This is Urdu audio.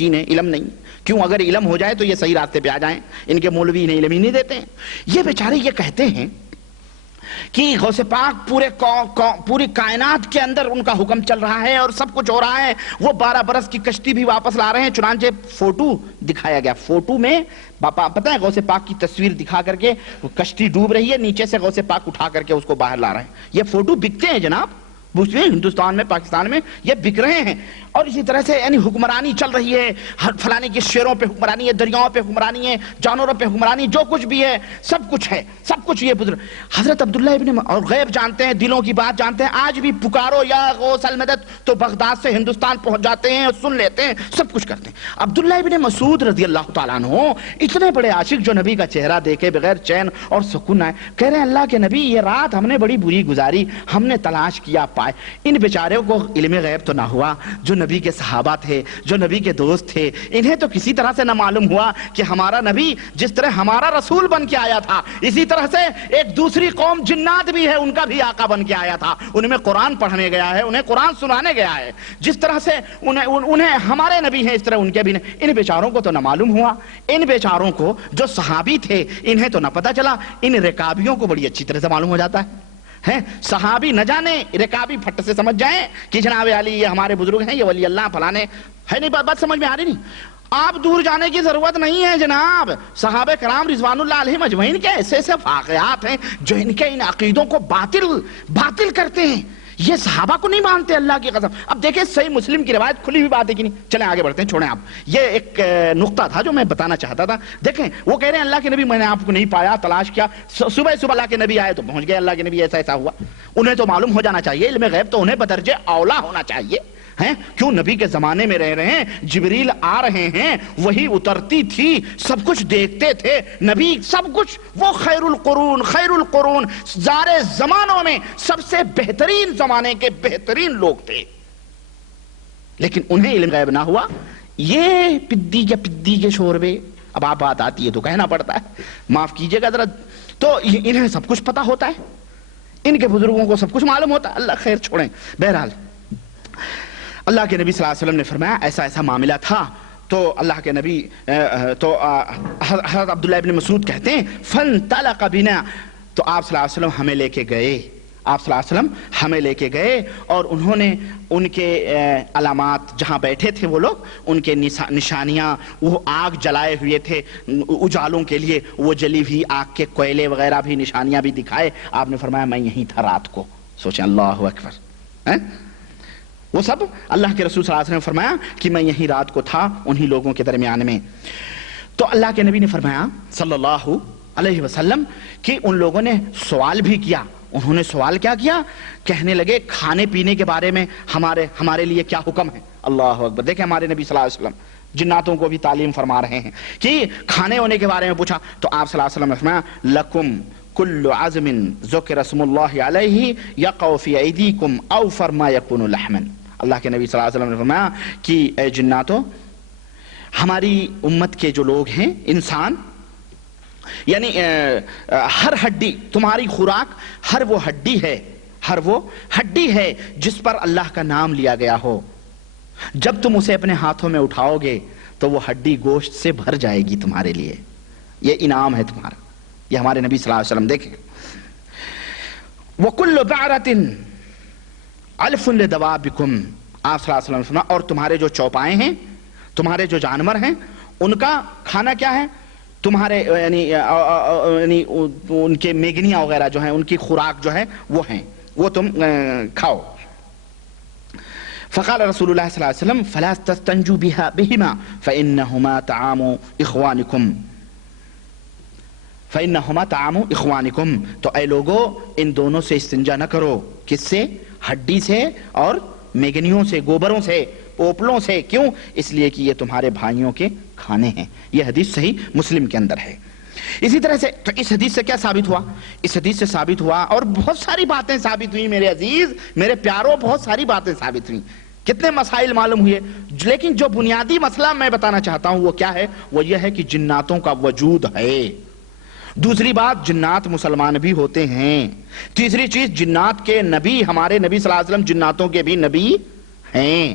علم نہیں. کیوں؟ اگر علم ہو جائے تو یہ صحیح راستے پہ آ جائیں. ان کے مولوی انہیں علم ہی نہیں دیتے ہیں. یہ بیچارے یہ کہتے ہیں کہ غوث پاک پوری کائنات کے اندر ان کا حکم چل رہا ہے اور سب کچھ ہو رہا ہے. وہ 12 برس کی کشتی بھی واپس لا رہے ہیں. چنانچہ فوٹو دکھایا گیا. فوٹو میں پتہ ہے غوث پاک کی تصویر دکھا کر کے کشتی ڈوب رہی ہے, نیچے سے غوث پاک اٹھا کر کے اس کو باہر لا رہے ہیں. یہ فوٹو بکتے ہیں جناب, ہندوستان میں, پاکستان میں یہ بک رہے ہیں. اور اسی طرح سے یعنی حکمرانی چل رہی ہے. فلانے کے شیروں پہ حکمرانی ہے, دریاؤں پہ حکمرانی ہے, جانوروں پہ حکمرانی, جو کچھ بھی ہے سب کچھ ہے, سب کچھ. یہ بزرگ حضرت عبداللہ ابن اور غیب جانتے ہیں, دلوں کی بات جانتے ہیں. آج بھی پکارو یا غوث المدد تو بغداد سے ہندوستان پہنچ جاتے ہیں اور سن لیتے ہیں, سب کچھ کرتے ہیں. عبداللہ ابن مسعود رضی اللہ تعالیٰ عنہ, اتنے بڑے عاشق جو نبی کا چہرہ دیکھے بغیر چین اور سکون آئے, کہہ رہے ہیں اللہ کے نبی یہ رات ہم نے بڑی بری گزاری, ہم نے تلاش کیا پائے. ان بیچاروں کو علم غیب تو نہ ہوا, جو نبی کے صحابہ تھے, جو نبی کے دوست تھے, انہیں تو کسی طرح سے نہ معلوم ہوا کہ ہمارا نبی جس طرح ہمارا رسول بن کے آیا تھا, اسی طرح سے ایک دوسری قوم جنات بھی ہے, ان کا بھی آقا بن کے آیا تھا. ان میں قرآن پڑھنے گیا ہے, انہیں قرآن سنانے گیا ہے. جس طرح سے انہیں ہمارے نبی ہیں, اس طرح ان کے بھی نہیں. ان بیچاروں کو تو نہ معلوم ہوا. ان بیچاروں کو جو صحابی تھے انہیں تو نہ پتا چلا. ان رکابیوں کو بڑی اچھی طرح سے معلوم ہو جاتا ہے. صحابی نہ جانے, رکابی پھٹ سے سمجھ جائیں کہ جناب علی یہ ہمارے بزرگ ہیں, یہ ولی اللہ فلانے ہے. نہیں, بات سمجھ میں آ رہی نہیں. آپ دور جانے کی ضرورت نہیں ہے جناب. صحابہ کرام رضوان اللہ علیہم اجمعین کے ایسے ایسے واقعات ہیں جو ان کے ان عقیدوں کو باطل کرتے ہیں. یہ صحابہ کو نہیں مانتے, اللہ کی قسم. اب دیکھیں صحیح مسلم کی روایت کھلی ہوئی بات ہے کہ نہیں. چلیں آگے بڑھتے ہیں, چھوڑیں آپ. یہ ایک نقطہ تھا جو میں بتانا چاہتا تھا. دیکھیں وہ کہہ رہے ہیں اللہ کے نبی میں نے آپ کو نہیں پایا, تلاش کیا, صبح اللہ کے نبی آئے تو پہنچ گئے. اللہ کے نبی ایسا ہوا. انہیں تو معلوم ہو جانا چاہیے, علم غیب تو انہیں بدرجہ اولا ہونا چاہیے. کیوں نبی کے زمانے میں رہ رہے ہیں, جبریل آ رہے ہیں, وہی اترتی تھی, سب کچھ دیکھتے تھے نبی, سب کچھ. وہ خیر القرون سارے زمانوں میں سب سے بہترین زمانے کے بہترین لوگ تھے, لیکن انہیں علم غیب نہ ہوا. یہ پدی کے شوربے. اب آپ بات آتی ہے تو کہنا پڑتا ہے, معاف کیجئے گا ذرا. تو انہیں سب کچھ پتا ہوتا ہے, ان کے بزرگوں کو سب کچھ معلوم ہوتا ہے. اللہ خیر چھوڑیں. بہرحال اللہ کے نبی صلی اللہ علیہ وسلم نے فرمایا ایسا ایسا معاملہ تھا. تو اللہ کے نبی تو حضرت عبداللہ ابن مسعود کہتے ہیں فانطلق بنا, تو آپ صلی اللہ علیہ وسلم ہمیں لے کے گئے. آپ صلی اللہ علیہ وسلم ہمیں لے کے گئے اور انہوں نے ان کے علامات, جہاں بیٹھے تھے وہ لوگ, ان کے نشانیاں, وہ آگ جلائے ہوئے تھے اجالوں کے لیے, وہ جلی ہوئی آگ کے کوئلے وغیرہ بھی, نشانیاں بھی دکھائے. آپ نے فرمایا میں یہیں تھا رات کو. سوچیں, اللہ اکبر. وہ سب اللہ کے رسول صلی اللہ علیہ وسلم نے فرمایا کہ میں یہیں رات کو تھا انہی لوگوں کے درمیان میں. تو اللہ کے نبی نے فرمایا صلی اللہ علیہ وسلم کہ ان لوگوں نے سوال بھی کیا. انہوں نے سوال کیا کیا؟ کہنے لگے کھانے پینے کے بارے میں ہمارے لیے کیا حکم ہے. اللہ اکبر. دیکھیں ہمارے نبی صلی اللہ علیہ وسلم جناتوں کو بھی تعلیم فرما رہے ہیں کہ کھانے ہونے کے بارے میں پوچھا. تو آپ صلی اللہ علیہ وسلم نے فرمایا لکم کل عزم ذکر اسم اللہ علیہ یقع فی ایدیکم اوفر ما یکون لحما. اللہ کے نبی صلی اللہ علیہ وسلم نے فرمایا کہ اے جناتو, ہماری امت کے جو لوگ ہیں, انسان, یعنی ہر ہڈی, تمہاری خوراک ہر وہ ہڈی ہے جس پر اللہ کا نام لیا گیا ہو. جب تم اسے اپنے ہاتھوں میں اٹھاؤ گے تو وہ ہڈی گوشت سے بھر جائے گی تمہارے لیے. یہ انعام ہے تمہارا. یہ ہمارے نبی صلی اللہ علیہ وسلم. دیکھیں وَكُلُّ بَعْرَةٍ الف لدوابکم. آپ صلی اللہ علیہ وسلم نے فرمایا اور تمہارے جو چوپائے ہیں, تمہارے جو جانور ہیں, ان کا کھانا کیا ہے؟ تمہارے یعنی ان کے میگنیاں وغیرہ جو ہیں, ان کی خوراک جو ہے وہ ہیں, وہ تم کھاؤ. فقال رسول اللہ صلی اللہ علیہ وسلم فلا تستنجوا بهما فانهما طعام اخوانکم. تو اے لوگو ان دونوں سے استنجا نہ کرو. کس سے؟ ہڈی سے اور میگنیوں سے, گوبروں سے, پوپلوں سے. کیوں؟ اس لیے کہ یہ تمہارے بھائیوں کے کھانے ہیں. یہ حدیث صحیح مسلم کے اندر ہے. اسی طرح سے تو اس حدیث سے کیا ثابت ہوا؟ اس حدیث سے ثابت ہوا, اور بہت ساری باتیں ثابت ہوئی میرے عزیز, میرے پیاروں, بہت ساری باتیں ثابت ہوئی, کتنے مسائل معلوم ہوئے. لیکن جو بنیادی مسئلہ میں بتانا چاہتا ہوں وہ کیا ہے؟ وہ یہ ہے کہ جناتوں کا وجود ہے. دوسری بات, جنات مسلمان بھی ہوتے ہیں. تیسری چیز, جنات کے نبی, ہمارے نبی صلی اللہ علیہ وسلم جناتوں کے بھی نبی ہیں.